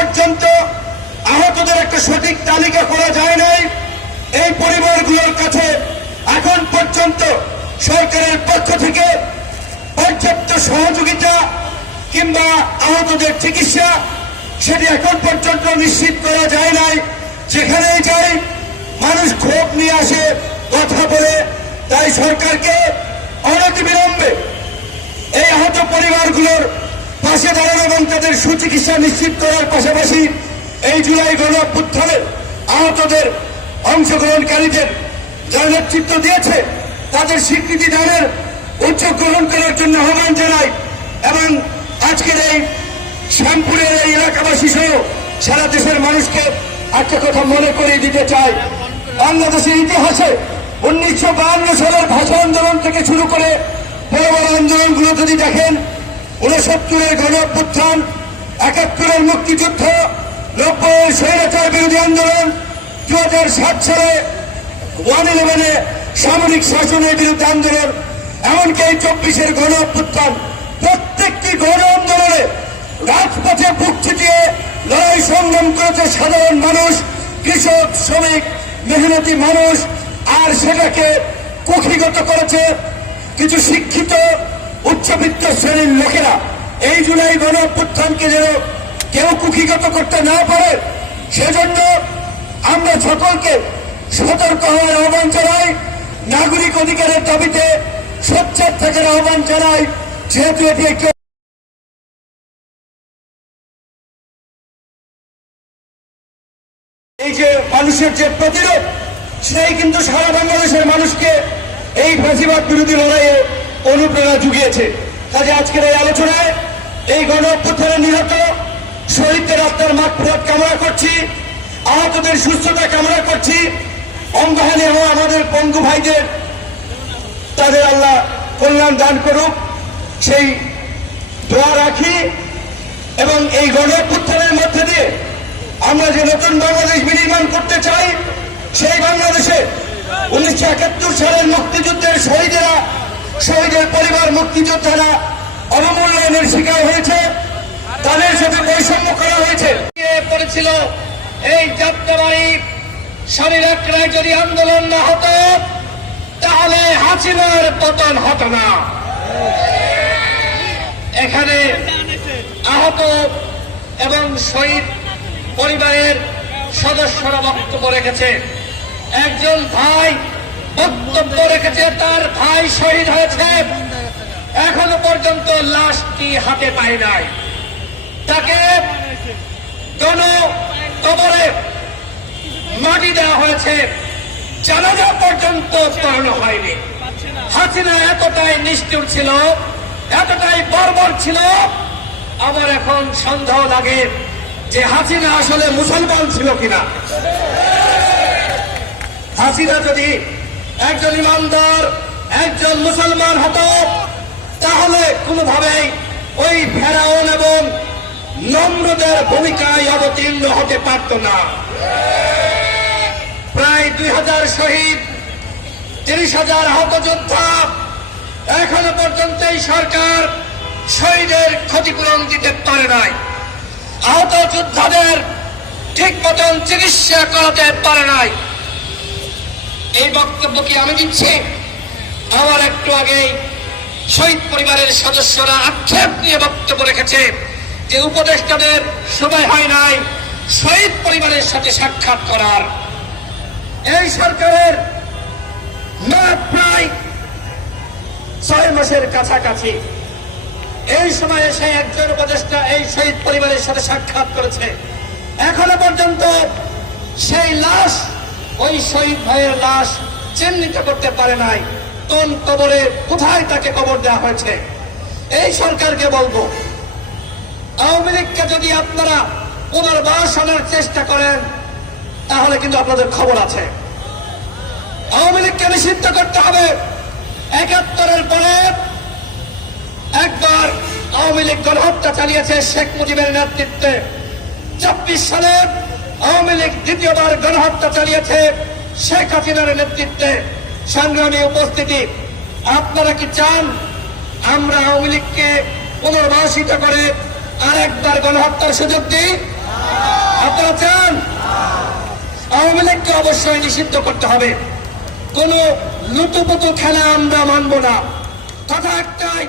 পর্যন্ত আহতদের একটা সঠিক তালিকা করা যায় নাই। এই পরিবারগুলোর কাছে এখন পর্যন্ত সরকারের পক্ষ থেকে পর্যাপ্ত সহযোগিতা কিংবা আহতদের চিকিৎসা সেটি এখন পর্যন্ত নিশ্চিত করা যায় নাই। যেখানেই যাই মানুষ ক্ষোভ নিয়ে আসে, কথা বলে। তাই সরকারকে অনতিবিলম্বে এই আহত পরিবারগুলোর পাশে দাঁড়ানো এবং তাদের সুচিকিৎসা নিশ্চিত করার পাশাপাশি এই জুলাই গণ অভ্যুত্থানে আহতদের অংশগ্রহণকারীদের যারা নেতৃত্ব দিয়েছে, তাদের স্বীকৃতি দানের উচ্চ গ্রহণ করার জন্য আহ্বান জানাই এবং আজকের এই শ্যামপুরের এই এলাকাবাসী সহ সারা দেশের মানুষকে একটা কথা মনে করিয়ে দিতে চাই। বাংলাদেশের ইতিহাসে উনিশশো সালের ভাষা আন্দোলন থেকে শুরু করে বড় বড় আন্দোলনগুলো যদি দেখেন উনসত্তরের গণ একাত্তরের মুক্তিযুদ্ধ নব্বই স্বৈরাচার বিরোধী আন্দোলন দু হাজার সাত সালে ওয়ান ইলেভেনে সামরিক শাসনের বিরুদ্ধে আন্দোলন, এমনকি এই চব্বিশের গণ অভ্যুত্থান প্রত্যেকটি গণ আন্দোলনে রাজপথে বুক ছিটিয়ে লড়াই সংগ্রাম করেছে সাধারণ মানুষ, কৃষক, শ্রমিক, মেহনতি মানুষ, আর সেটাকে কুক্ষিগত করেছে কিছু শিক্ষিত উচ্চবিত্ত শ্রেণির লোকেরা এই জুলাই গণ যেন কেউ কুক্ষিগত করতে না পারে, সেজন্য আমরা সকলকে সতর্ক হওয়ার আহ্বান জানাই। নাগরিক অধিকারের দাবিতে সোচ্চার থাকার আহ্বান জানাই। যেহেতু এটি একটি এই যে মানুষের যে প্রতিরোধ সেই কিন্তু সারা বাংলাদেশের মানুষকে এই ফাঁসিবাদ বিরোধী লড়াইয়ে অনুপ্রেরণা জুগিয়েছে। কাজে আজকের এই আলোচনায় এই গণ অভ্যুত্থানে নিহত শহীদদের আত্মার মাঠ ফেরত কামনা করছি, আহতদের সুস্থতা কামনা করছি, অঙ্গহানি হওয়া আমাদের পঙ্গু ভাইদের, তাদের আল্লাহ কল্যাণ দান করুক, সেই দোয়া রাখি এবং এই গণ অভ্যুত্থানের মধ্যে দিয়ে আমরা যে নতুন বাংলাদেশ বিনির্মাণ করতে চাই, সেই বাংলাদেশে উনিশশো একাত্তর সালের মুক্তিযুদ্ধের শহীদেরা শহীদের পরিবার মুক্তিযোদ্ধারা অবমূল্যায়নের শিকার হয়েছে। তাদের সাথে বৈষম্য করা হয়েছে। পড়েছিল এই যাত্রাবাড়ি স্বামীর রায় যদি আন্দোলন না হতো, তাহলে হাসিনার পতন হতো না। এখানে আহত এবং শহীদ পরিবারের সদস্যরা বক্তব্য রেখেছে। একজন ভাই বক্তব্য রেখেছে, তার ভাই শহীদ হয়েছে। এখনও পর্যন্ত লাশটি হাতে পায় নাই। তাকে জন কবরে মাটি দেওয়া হয়েছে। জানাজা পর্যন্ত করানো হয়নি। হাসিনা এতটাই নিষ্ঠুর ছিল, এতটাই বর্বর ছিল আমার এখন সন্দেহ লাগে যে হাসিনা আসলে মুসলমান ছিল কিনা। হাসিনা যদি একজন ইমানদার, একজন মুসলমান হতো, তাহলে কোনোভাবেই ওই ফেরাউন এবং নম্রদের ভূমিকায় অবতীর্ণ হতে পারত না। প্রায় দুই হাজার শহীদ, তিরিশ হাজার আহত যোদ্ধা এখনও পর্যন্ত এই সরকার শহীদের ক্ষতিপূরণ দিতে পারে নাই। আহত যোদ্ধাদের ঠিক মতন চিকিৎসা করাতে পারে নাই। এই বক্তব্য কি আমি দিচ্ছি? আমার একটু আগে শহীদ পরিবারের সদস্যরা আক্ষেপ নিয়ে বক্তব্য রেখেছে যে উপদেষ্টাদের সময় হয় নাই শহীদ পরিবারের সাথে সাক্ষাৎ করার। এই সরকারের প্রায় ছয় মাসের কাছাকাছি। এই সময় এসে একজন উপদেষ্টা এই শহীদ পরিবারের সাথে সাক্ষাৎ করেছে। এখনও পর্যন্ত সেই লাশ ওই শহীদ ভাইয়ের লাশ চিহ্নিত করতে পারে নাই। কোন কবরে কোথায় তাকে কবর দেওয়া হয়েছে? এই সরকারকে বলব, আওয়ামী লীগকে যদি আপনারা পুনর্বাসনের চেষ্টা করেন, তাহলে কিন্তু আপনাদের খবর আছে। আওয়ামী লীগকে নিষিদ্ধ করতে হবে। একাত্তরের পরে একবার আওয়ামী লীগ গণহত্যা চালিয়েছে শেখ মুজিবের নেতৃত্বে। চব্বিশ সালে আওয়ামী লীগ দ্বিতীয়বার গণহত্যা চালিয়েছে শেখ হাসিনার নেতৃত্বে। সংগ্রামী উপস্থিতি, আপনারা কি চান আমরা আওয়ামী লীগকে পুনর্বাসিত করে আরেকবার গণহত্যার সুযোগ দিই? আপনারা চান? আওয়ামী লীগকে অবশ্যই নিষিদ্ধ করতে হবে। কোন লুতুপুতু খেলা আমরা মানব না। কথা একটাই